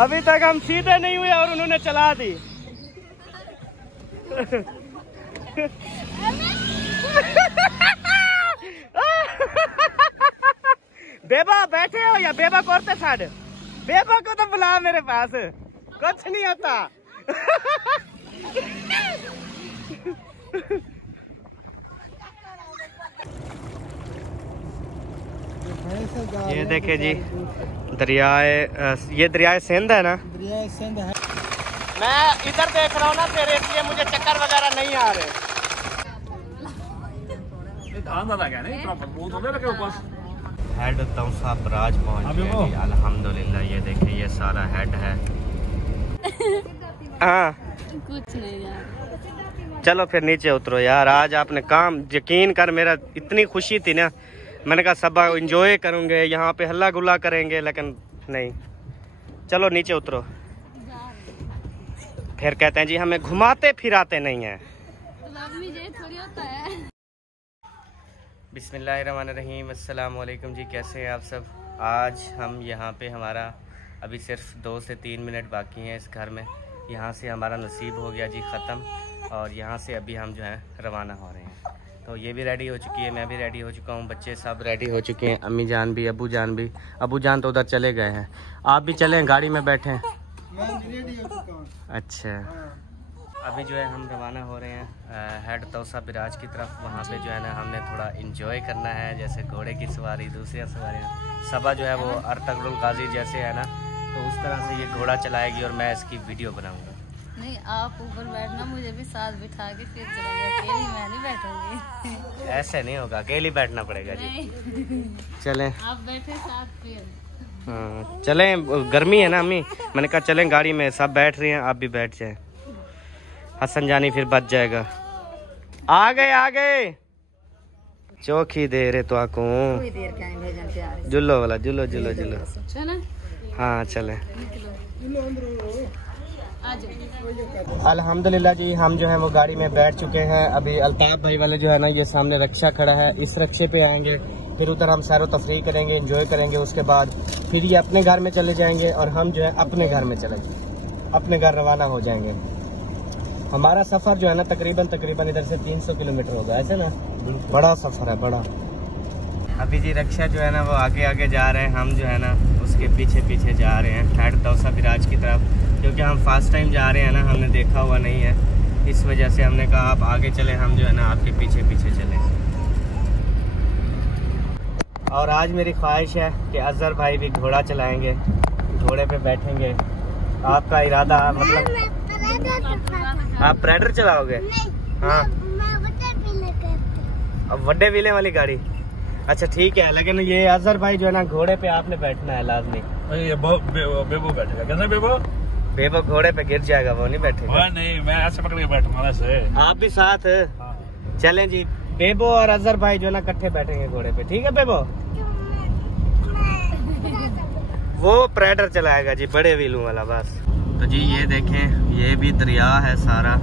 अभी तक हम सीधे नहीं हुए और उन्होंने चला दी। बेबा बैठे हो या बेबा को औरते साइड? बेबा को तो बुला मेरे पास, कुछ नहीं होता। ये देखे जी दरियाए, ये दरियाए सिंध है ना? दरियाए सिंध है। मैं इधर देख रहा हूँ ना तेरे, इसलिए मुझे चक्कर वगैरह नहीं आ रहे। हेड तौसा बराज पहुँच गए अल्हम्दुलिल्लाह। ये देखे ये सारा हेड है। हाँ कुछ नहीं यार। चलो फिर नीचे उतरो यार, आज आपने काम, यकीन कर मेरा इतनी खुशी थी ना, मैंने कहा सब एंजॉय करूंगे, यहाँ पे हल्ला गुल्ला करेंगे, लेकिन नहीं। चलो नीचे उतरो। फिर कहते हैं जी हमें घुमाते फिराते नहीं हैं। थोड़ी होता है। बिस्मिल्लाहिर्रहमानिर्रहीम, अस्सलाम वालेकुम जी, कैसे हैं आप सब? आज हम यहाँ पे, हमारा अभी सिर्फ 2 से 3 मिनट बाकी हैं इस घर में। यहाँ से हमारा नसीब हो गया जी ख़त्म, और यहाँ से अभी हम जो है रवाना हो रहे हैं। तो ये भी रेडी हो चुकी है, मैं भी रेडी हो चुका हूँ, बच्चे सब रेडी हो चुके हैं, अम्मी जान भी, अबू जान भी। अबू जान तो उधर चले गए हैं, आप भी चलें, गाड़ी में बैठे? अच्छा, अभी जो है हम रवाना हो रहे हैं हेड तौसा बिराज की तरफ। वहाँ पे जो है ना हमने थोड़ा इंजॉय करना है, जैसे घोड़े की सवारी, दूसरी सवारियाँ। सबा जो है वो अर्तगरुल गाजी जैसे है ना, तो उस तरह से ये घोड़ा चलाएगी और मैं इसकी वीडियो बनाऊँगा। नहीं, आप ऊपर बैठना, मुझे भी साथ बिठा के फिर चलेंगे, अकेली मैं नहीं बैठूंगी। ऐसे नहीं होगा, अकेली बैठना पड़ेगा जी। चलें, आप बैठे साथ फिर। हाँ चलें, गर्मी है ना अम्मी, मैंने कहा चलें गाड़ी में, सब बैठ रही हैं, आप भी बैठ जाएं। हसन जानी फिर बच जाएगा। आ गए चौखी दे रहे तो आको जुल्लो वाला, जुल्लो। हाँ चलें। अल्हम्दुलिल्लाह जी, हम जो है वो गाड़ी में बैठ चुके हैं। अभी अल्ताफ भाई वाले जो है ना, ये सामने रक्षा खड़ा है, इस रक्षे पे आएंगे, फिर उधर हम सैरो तफरीह करेंगे, एंजॉय करेंगे। उसके बाद फिर ये अपने घर में चले जाएंगे और हम जो है अपने घर में अपने घर रवाना हो जाएंगे। हमारा सफ़र जो है ना तकरीबन इधर से 300 किलोमीटर होगा, ऐसे ना, बड़ा सफ़र है, बड़ा। अभी जी रक्षा जो है ना वो आगे जा रहे हैं, हम जो है ना उसके पीछे जा रहे हैं हेड तौसा बिराज की तरफ, क्योंकि हम फर्स्ट टाइम जा रहे हैं ना, हमने देखा हुआ नहीं है, इस वजह से हमने कहा आप आगे चलें, हम जो है ना आपके पीछे चलें। और आज मेरी ख्वाहिश है कि अजहर भाई भी घोड़ा चलाएंगे, घोड़े पे बैठेंगे। आपका इरादा मतलब आप प्रेडर चलाओगे? हाँ, अब बड़े व्हीले वाली गाड़ी। अच्छा ठीक है, लेकिन ये अजहर भाई जो है ना घोड़े पे आपने बैठना है लाजमी। बेबो बैठेगा, कैसे बेबो घोड़े पे गिर जाएगा, वो नहीं बैठेगा। नहीं, मैं ऐसे पकड़ के बैठूंगा ऐसे। आप भी साथ? हाँ। चलें जी, बेबो और अजहर भाई जो है ना इकट्ठे बैठेंगे घोड़े पे, ठीक है बेबो? वो प्रेडर चलाएगा जी, बड़े व्हीलों वाला बस। तो जी ये देखें, ये भी दरिया है सारा,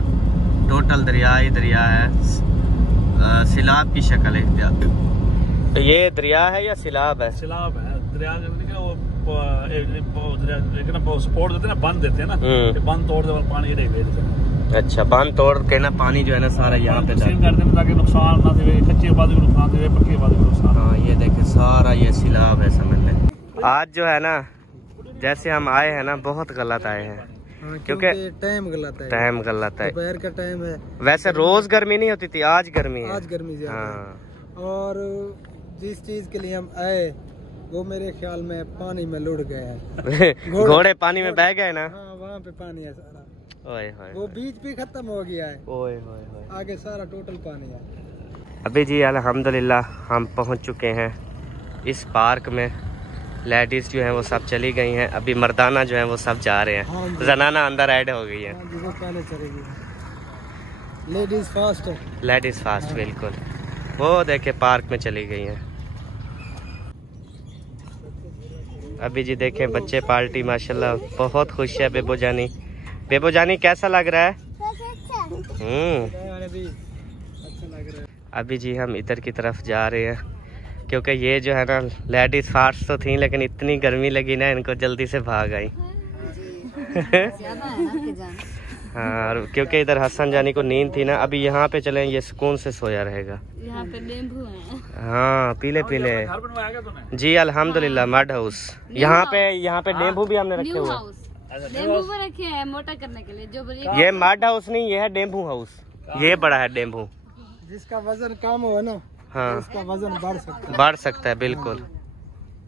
टोटल दरिया ही दरिया है, सिलाब की शक्ल है। तो ये दरिया है या सिलाब है? सिलाब है, दरिया वो सपोर्ट देते हैं ना, बंद देते हैं ना, बंद तोड़ दे पानी देते। अच्छा, बंद तोड़ के ना पानी जो है ना सारा यहाँ पे कर देते ताकि नुकसान ना दे, कच्चे बाद में नुकसान दे, पक्के बाद में नुकसान। हाँ ये देखे सारा ये सिलाब है, समझ लें। आज जो है ना जैसे हम आए हैं ना, बहुत गलत आए हैं, क्योंकि टाइम गलत है, दोपहर का टाइम है। वैसे रोज गर्मी नहीं होती थी, आज गर्मी है, आज गर्मी ज्यादा है। और जिस चीज के लिए हम आए वो मेरे ख्याल में पानी में लुढ़ गए हैं। घोड़े पानी में बह गए ना? हाँ, वहाँ पे पानी है सारा। ओए होए, वो बीच भी खत्म हो गया है। ओए होए, आगे सारा टोटल पानी है। अभी जी अल्हम्दुलिल्लाह हम पहुँच चुके हैं इस पार्क में। लेडीज जो हैं वो सब चली गई हैं, अभी मर्दाना जो हैं वो सब जा रहे हैं, जनाना अंदर ऐड हो गई है। पहले चलेगी लेडीज फास्ट, बिल्कुल। वो देखे पार्क में चली गई हैं। अभी जी देखें बच्चे पार्टी माशाल्लाह बहुत खुश है। बेबो जानी कैसा लग रहा है? अभी जी हम इधर की तरफ जा रहे हैं, क्योंकि ये जो है ना लेडीज फास्ट तो थी, लेकिन इतनी गर्मी लगी ना इनको, जल्दी से भाग आई। ज्यादा है ना कि जान। हाँ, क्योंकि इधर हसन जानी को नींद थी ना, अभी यहाँ पे चले ये सुकून से सोया रहेगा। यहाँ पे नींबू है। हाँ, पीले पीले। घर बनवाया क्या तूने? जी अल्हम्दुलिल्लाह, मड हाउस। यहाँ पे नींबू भी हमने रखे हुए। नींबू भी रखे हैं मोटा करने के लिए। जो ये मड हाउस नहीं, ये है डेम्बू हाउस। ये बड़ा है डेम्बू। जिसका वजन कम हो ना, हाँ, उसका वजन बढ़ सकता है बिल्कुल।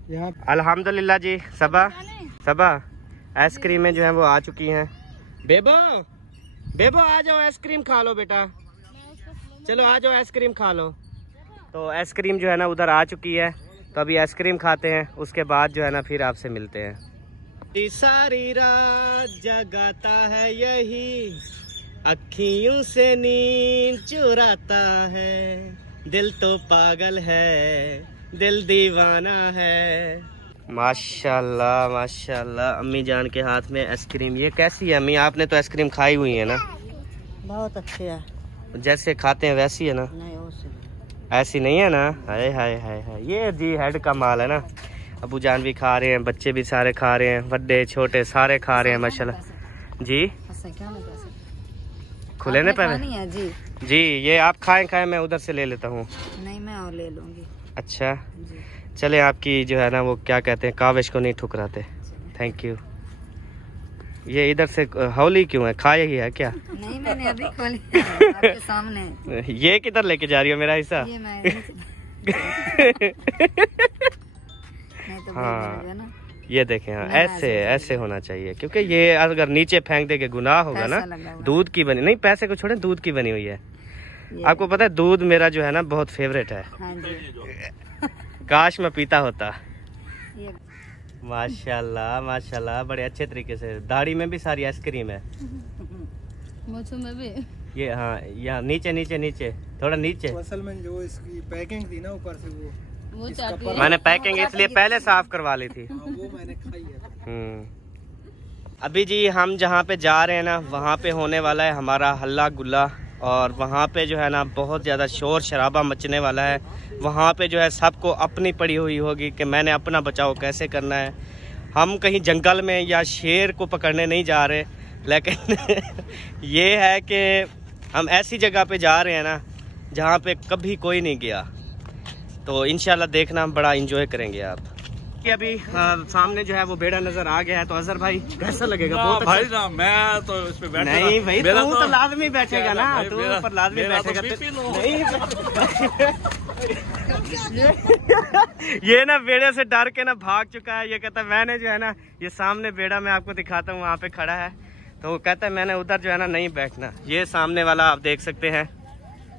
यहाँ अल्हम्दुलिल्लाह जी। सबा आइसक्रीमें जो है वो आ चुकी हैं। बेबो आ जाओ, आइसक्रीम खा लो बेटा। चलो आ जाओ, आइसक्रीम खा लो। तो आइसक्रीम जो है ना उधर आ चुकी है, तो अभी आइसक्रीम खाते हैं, उसके बाद जो है ना फिर आपसे मिलते हैं। सारी रात जगाता है यही, अखियों से नींद चुराता है, दिल तो पागल है, दिल दीवाना है। माशाल्लाह माशाल्लाह, अम्मी जान के हाथ में आइसक्रीम। ये कैसी है अम्मी? आपने तो आइसक्रीम खाई हुई है ना? बहुत अच्छी है। जैसे खाते हैं वैसी है ना? नहीं, ऐसी नहीं है ना? हाय हाय हाय हाय, ये जी हेड का माल है ना। अबू जान भी खा रहे हैं, बच्चे भी सारे खा रहे हैं, बड़े छोटे सारे खा रहे हैं माशाल्लाह जी। खुले ने पहले जी। ये आप खाएं, मैं उधर से ले लेता हूँ। नहीं, मैं और ले लूंगी। अच्छा चले, आपकी जो है ना वो क्या कहते हैं, काविश को नहीं ठुकराते। Thank you. ये इधर से हौली क्यों है? खाया ही है क्या? नहीं, मैंने अभी खोली है आपके सामने। ये किधर लेके जा रही हो मेरा हिस्सा? ये मैं तो हाँ ना? ये देखें, हाँ ऐसे होना चाहिए, क्योंकि ये अगर नीचे फेंक दे के गुनाह होगा ना। दूध की बनी नहीं, पैसे को छोड़े, दूध की बनी हुई है। आपको पता है दूध मेरा जो है ना बहुत फेवरेट है। हाँ जी। काश मैं पीता होता। माशाल्लाह माशाल्लाह, बड़े अच्छे तरीके से। दाढ़ी में भी सारी आइसक्रीम है। मूंछों में भी। ये हाँ, यहाँ नीचे थोड़ा नीचे। असल में जो इसकी पैकिंग थी ना ऊपर से वो मैंने पैकिंग इसलिए पहले साफ करवा ली थी। वो मैंने खाई है। अभी जी हम जहाँ पे जा रहे हैं ना, वहाँ पे होने वाला है हमारा हल्ला गुल्ला, और वहाँ पे जो है ना बहुत ज़्यादा शोर शराबा मचने वाला है। वहाँ पे जो है सबको अपनी पड़ी हुई होगी कि मैंने अपना बचाव कैसे करना है। हम कहीं जंगल में या शेर को पकड़ने नहीं जा रहे, लेकिन ये है कि हम ऐसी जगह पे जा रहे हैं ना जहाँ पे कभी कोई नहीं गया। तो इंशाल्लाह देखना, बड़ा इंजॉय करेंगे आप। कि अभी सामने जो है वो बेड़ा नजर आ गया है। तो अजहर भाई कैसा लगेगा? बहुत भाई अच्छा। ना, मैं तो इस पे बैठूंगा। नहीं भाई, तू तो लाजमी बैठेगा ना, भाई, तू मेरा- ऊपर लाजमी मेरा तो बैठेगा। BP लो। ये ना बेड़े से डर के ना भाग चुका है। ये कहता है मैंने जो है ना, ये सामने बेड़ा मैं आपको दिखाता हूँ, वहाँ पे खड़ा है। तो वो कहता है मैंने उधर जो है ना नहीं बैठना। ये सामने वाला आप देख सकते हैं,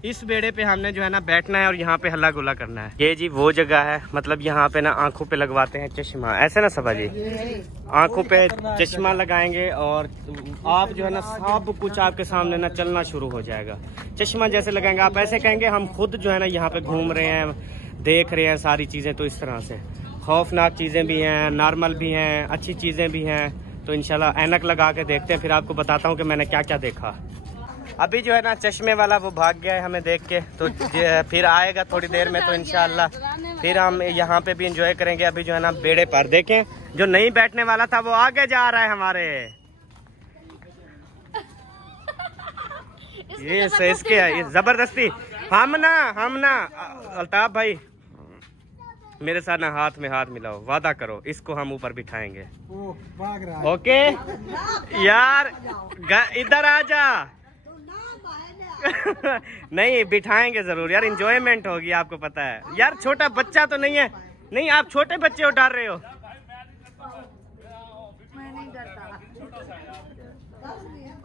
इस बेड़े पे हमने जो है ना बैठना है और यहाँ पे हल्ला गुल्ला करना है। ये जी वो जगह है, मतलब यहाँ पे ना आंखों पे लगवाते हैं चश्मा, ऐसे ना सबा जी, आंखों पे चश्मा लगाएंगे और आप जो है ना सब कुछ आपके सामने ना चलना शुरू हो जाएगा। चश्मा जैसे लगाएंगे आप ऐसे कहेंगे हम खुद जो है ना यहाँ पे घूम रहे हैं, देख रहे हैं सारी चीजें। तो इस तरह से खौफनाक चीजें भी हैं, नॉर्मल भी हैं, अच्छी चीजें भी हैं। तो इंशाल्लाह ऐनक लगा के देखते हैं, फिर आपको बताता हूँ कि मैंने क्या क्या देखा। अभी जो है ना चश्मे वाला वो भाग गया है हमें देख के, तो फिर आएगा थोड़ी देर में। तो इंशाल्लाह फिर हम यहाँ पे भी एंजॉय करेंगे। अभी जो है ना बेड़े पर देखें, जो नहीं बैठने वाला था वो आगे जा रहा है हमारे। ये इसके ये जबरदस्ती। हम ना अल्ताफ भाई मेरे साथ ना हाथ में हाथ मिलाओ, वादा करो इसको हम ऊपर बिठाएंगे। भाग रहा है। ओके यार, इधर आ जा। नहीं बिठाएंगे जरूर यार, इंजॉयमेंट होगी, आपको पता है यार। छोटा बच्चा तो नहीं है। नहीं आप छोटे बच्चे उठा रहे हो।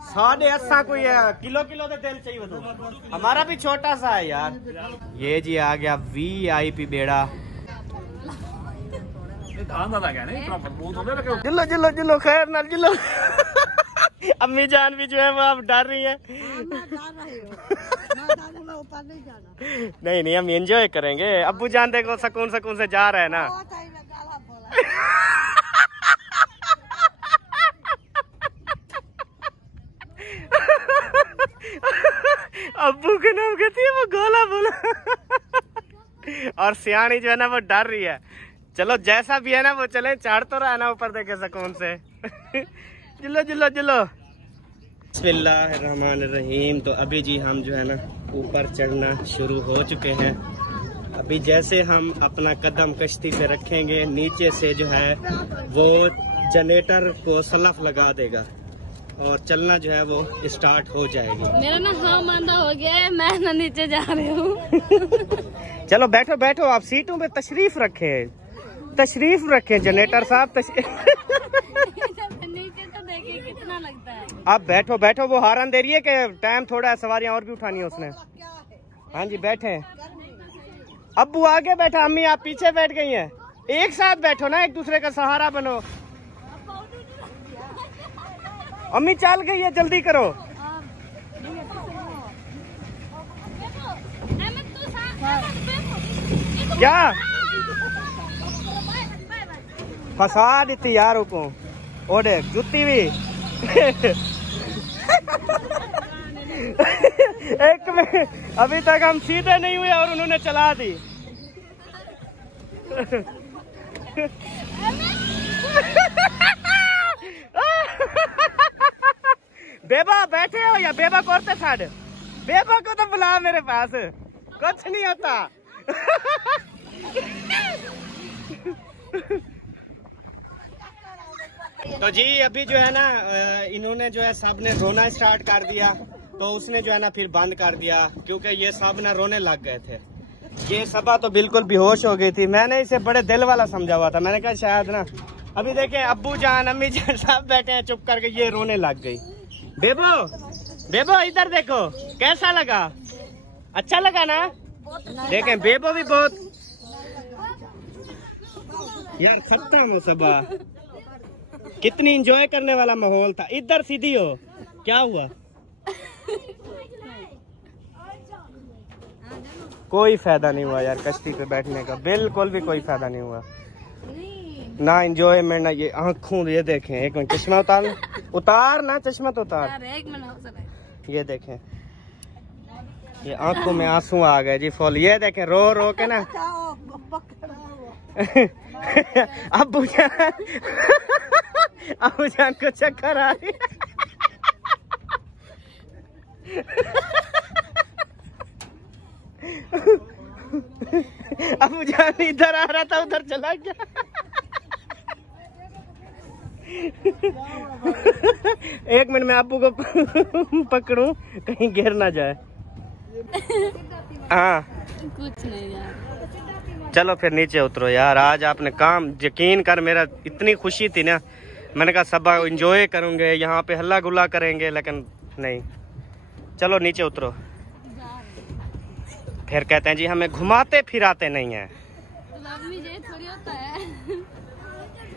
साढ़े 8 कोई किलो का तेल चाहिए तो हमारा भी छोटा सा है यार। ये जी आ गया VIP बेड़ा। जिलो खैर ना जिलो। अम्मी जान भी जो है वो आप डर रही है। नहीं हम एंजॉय करेंगे। अब्बू जान देखो सुकून से जा रहा है ना। अब्बू के नाम कहती है वो, गोला बोला। और सियानी जो है ना वो डर रही है। चलो जैसा भी है ना वो चले, चढ़ तो रहा है ना ऊपर देखे सुकून से। जिलो जिलो जिलो। बिस्मिल्लाहिर्रहमानिर्रहीम। तो अभी जी हम जो है ना ऊपर चढ़ना शुरू हो चुके हैं। अभी जैसे हम अपना कदम कश्ती पे रखेंगे, नीचे से जो है वो जनरेटर को सलफ लगा देगा और चलना जो है वो स्टार्ट हो जाएगी। मेरा ना हाँ मांदा हो गया है, मैं ना नीचे जा रही हूँ। चलो बैठो बैठो, आप सीटों पे तशरीफ रखें, तशरीफ रखें जनरेटर साहब। नीचे तो देखिए कितना लगता है। आप बैठो बैठो, वो हारन दे रही है कि टाइम थोड़ा है, सवारियां और भी उठानी है उसने। हाँ जी बैठे। अब्बू आगे बैठा, अम्मी आप पीछे बैठ गई हैं। एक साथ बैठो ना, एक दूसरे का सहारा बनो। अम्मी चल गई है, जल्दी करो। क्या फसा देती यार को, ओडे जुत्ती भी। एक में अभी तक हम सीधे नहीं हुए और उन्होंने चला दी। बेबा बैठे हो या बेबा को औरते छाड़, बेबा को तो बुला मेरे पास, कुछ नहीं होता। तो जी अभी जो है ना इन्होंने जो है सब ने रोना स्टार्ट कर दिया, तो उसने जो है ना फिर बंद कर दिया क्योंकि ये सब ना रोने लग गए थे। ये सबा तो बिल्कुल बेहोश हो गई थी। मैंने इसे बड़े दिल वाला समझा हुआ था, मैंने कहा शायद ना। अभी देखें अब्बू जान अम्मी जान सब बैठे हैं चुप करके, ये रोने लग गई। बेबो बेबो इधर देखो, कैसा लगा? अच्छा लगा ना? देखें बेबो भी बहुत यार खत्म हो सबा, कितनी इंजॉय करने वाला माहौल था। इधर सीधी हो, क्या हुआ? कोई फायदा नहीं हुआ यार कश्ती पे बैठने का, बिल्कुल भी कोई फायदा नहीं हुआ ना एंजॉयमेंट ना। ये आँखों ये देखें, एक मिनट चश्मा उतार, उतार ना चश्मा तो उतार। ये देखें ये आंखों में आंसू आ गए जी फुल। ये देखें रो रो के ना। अब्बू जान को चक्कर आ रही। अब्बू जान इधर आ रहा था उधर चला गया। एक मिनट में अब्बू को पकड़ूं कहीं गिर ना जाए। हाँ कुछ नहीं यार, चलो फिर नीचे उतरो यार। आज आपने काम, यकीन कर मेरा इतनी खुशी थी ना, मैंने कहा सब एंजॉय करूंगे, यहाँ पे हल्ला गुल्ला करेंगे, लेकिन नहीं। चलो नीचे उतरो। फिर कहते हैं जी हमें घुमाते फिराते नहीं है। थोड़ी होता है,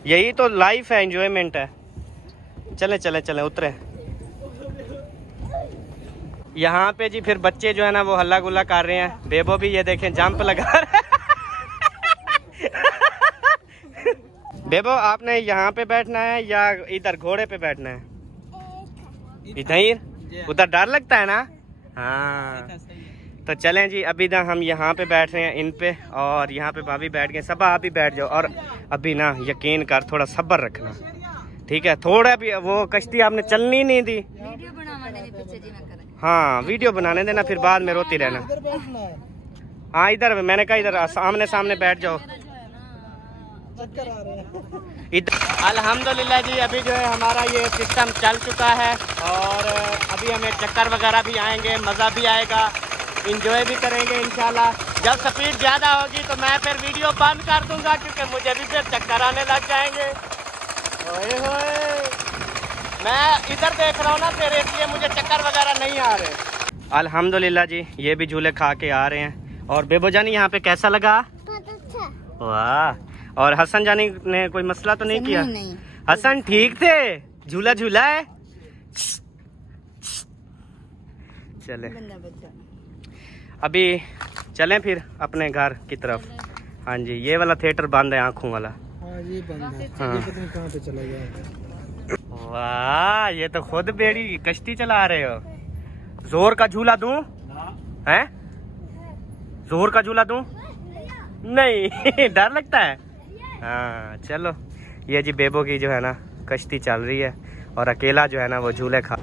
यही तो लाइफ है, एंजॉयमेंट है। चले चले चले उतरे। यहाँ पे जी फिर बच्चे जो है ना वो हल्ला गुल्ला कर रहे हैं। बेबो भी ये देखें जंप लगा रहा है। बेबो आपने यहाँ पे बैठना है या इधर घोड़े पे बैठना है? इधर, उधर डर लगता है ना? हाँ तो चलें जी, अभी ना हम यहाँ पे बैठ रहे हैं इन पे, और यहाँ पे भाभी बैठ गए। सब आप भी बैठ जाओ, और अभी ना यकीन कर थोड़ा सब्र रखना, ठीक है? थोड़ा भी वो कश्ती आपने चलनी नहीं दी। वीडियो बनाने दे पीछे जी ना करें। हाँ वीडियो बनाने देना, फिर बाद में रोती रहना। हाँ इधर, मैंने कहा इधर सामने सामने बैठ जाओ। इधर अल्हम्दुलिल्लाह जी अभी जो है हमारा ये सिस्टम चल चुका है, और अभी हमें चक्कर वगैरह भी आएंगे, मज़ा भी आएगा, इंजॉय भी करेंगे इंशाल्लाह। जब स्पीड ज़्यादा होगी तो मैं फिर वीडियो बंद कर दूंगा, क्योंकि मुझे भी फिर चक्कर आने लग जाएंगे। ओए होए, मैं इधर देख रहा हूँ ना फिर, इसलिए मुझे चक्कर वगैरह नहीं आ रहे। अल्हम्दुलिल्लाह जी ये भी झूले खा के आ रहे हैं। और बेबो जानी यहाँ पे कैसा लगा? वाह। और हसन जानी ने कोई मसला तो नहीं किया? नहीं। हसन ठीक थे, झूला झूला है। चले अभी चलें फिर अपने घर की तरफ। हाँ जी ये वाला थिएटर बंद है, आँखों वाला। हाँ ये बंद है। हाँ। ये पता नहीं कहाँ पे चला गया है। वाह ये तो खुद बेड़ी कश्ती चला रहे हो। जोर का झूला दूं? हैं? जोर का झूला दूं? नहीं डर लगता है। हाँ चलो, ये जी बेबो की जो है ना कश्ती चल रही है, और अकेला जो है ना वो झूले खा।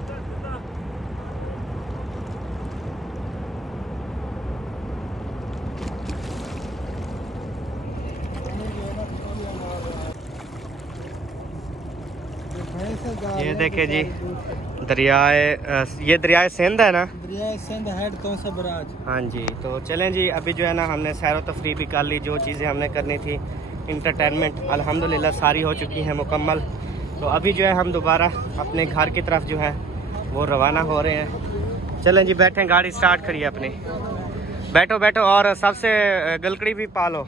ये देखे जी ये दरियाए सिंध है ना, दरियाए सिंध हेड कौंसा बराज। हाँ जी, तो चलें जी, अभी जो है ना हमने सैर व तफरीह भी कर ली, जो चीज़ें हमने करनी थी इंटरटेनमेंट अल्हम्दुलिल्लाह सारी हो चुकी हैं मुकम्मल। तो अभी जो है हम दोबारा अपने घर की तरफ जो है वो रवाना हो रहे हैं। चलें जी, बैठें, गाड़ी स्टार्ट करिए अपनी, बैठो बैठो, और सबसे गलकड़ी भी पालो,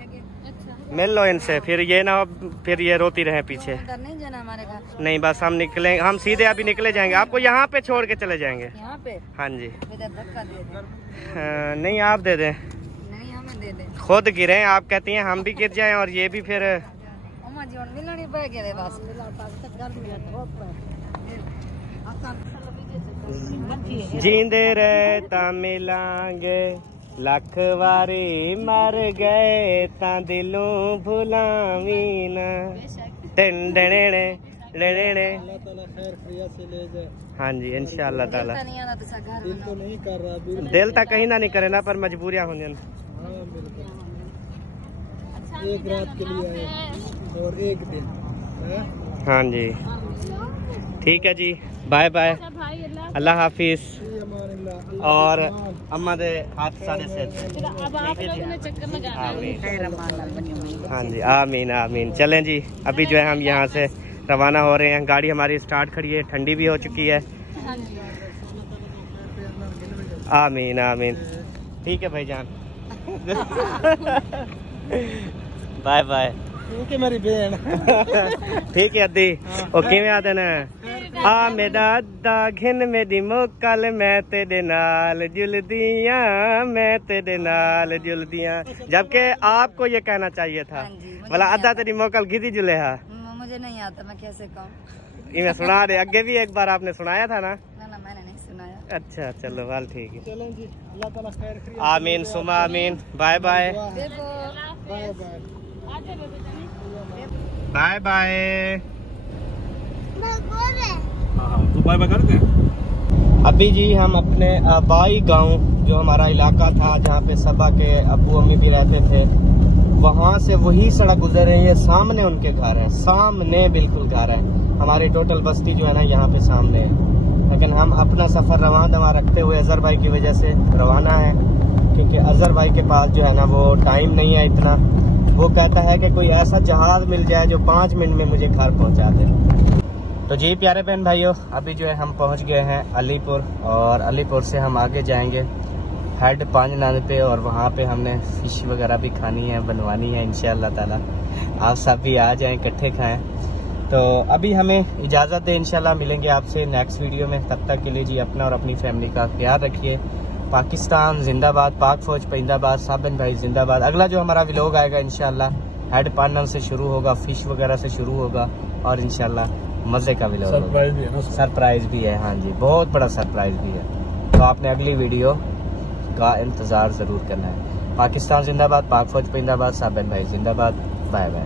मिल लो इनसे, फिर ये ना फिर ये रोती रहे पीछे। नहीं जाना हमारे घर, नहीं बस हम निकले, हम सीधे अभी निकले जाएंगे, आपको यहाँ पे छोड़ के चले जाएंगे। यहाँ पे? हाँ जी। धक्का दे दे। नहीं आप दे दें। नहीं हमें दे दे। खुद गिरे, आप कहती हैं हम भी गिर जाएं और ये भी फिर। जींदे रहता मिलांगे लख वारी मर गए ता दिलों भुलावी ना। हाँ जी इंशाअल्लाह ताला। दिल तो नहीं कर रहा, दिल तक कहीं ना नहीं करे ना, पर मजबूरियाँ होंगी। एक रात के लिए आए और एक दिन। हाँ जी ठीक है जी, बाय बाय, अल्लाह हाफिज। और अम्मा दे हाथ सारे से। हाँ जी आमीन आमीन। चलें जी, अभी जो है हम यहाँ से रवाना हो रहे हैं, गाड़ी हमारी स्टार्ट खड़ी है, ठंडी भी हो चुकी है। आमीन आमीन। ठीक है भाईजान, बाय बाय। मेरी बहन ठीक है अद्दी, ओके में आते ना आ मेरा अद्दा घिन मेरी मोकल, मैं तेरे नाल जुलदियां, मैं तेरे नाल जुलदियां। जबकि आपको ये कहना चाहिए था, बोला अद्दा तेरी मोकल घिदी जुले हा। मुझे नहीं आता, मैं कैसे कहूँ? मैं सुना दे, आगे भी एक बार आपने सुनाया था ना। ना मैंने नहीं सुनाया। अच्छा चलो वाल ठीक है। चलें जी, अल्लाह ताला खैर करे। आमीन सुमा आमीन। Bye bye bye bye bye bye. तू बाय बाय कर दे। अभी जी हम अपने आबाई गांव, जो हमारा इलाका था जहाँ पे सबा के अब्बू अम्मी भी रहते थे, वहाँ से वही सड़क गुजर रही है, सामने उनके घर है, सामने बिल्कुल घर है। हमारी टोटल बस्ती जो है ना यहाँ पे सामने है, लेकिन हम अपना सफर रवा दवा रखते हुए अजहर भाई की वजह से रवाना है, क्योंकि अजहर भाई के पास जो है ना वो टाइम नहीं है इतना। वो कहता है कि कोई ऐसा जहाज मिल जाए जो 5 मिनट में मुझे घर पहुँचा दे। तो जी प्यारे बहन भाइयों, अभी जो है हम पहुंच गए हैं अलीपुर, और अलीपुर से हम आगे जाएंगे हेड पांजनान पे, और वहाँ पे हमने फिश वगैरह भी खानी है, बनवानी है इंशाअल्लाह ताला। आप सब भी आ जाएं, इकट्ठे खाएं। तो अभी हमें इजाज़त दें, इंशाअल्लाह मिलेंगे आपसे नेक्स्ट वीडियो में। तब तक के लिए जी अपना और अपनी फैमिली का ख्याल रखिए। पाकिस्तान जिंदाबाद, पाक फौज पैंदाबाद, साबन भाई जिंदाबाद। अगला जो हमारा व्लॉग आएगा इंशाअल्लाह हेड पांजनान से शुरू होगा, फिश वगैरह से शुरू होगा, और इंशाअल्लाह मजे का व्लॉग होगा। सरप्राइज भी है ना? सरप्राइज भी है, हाँ जी बहुत बड़ा सरप्राइज भी है। तो आपने अगली वीडियो का इंतजार जरूर करना है। पाकिस्तान जिंदाबाद, पाक फौज जिंदाबाद, साबन भाई जिंदाबाद। Bye bye.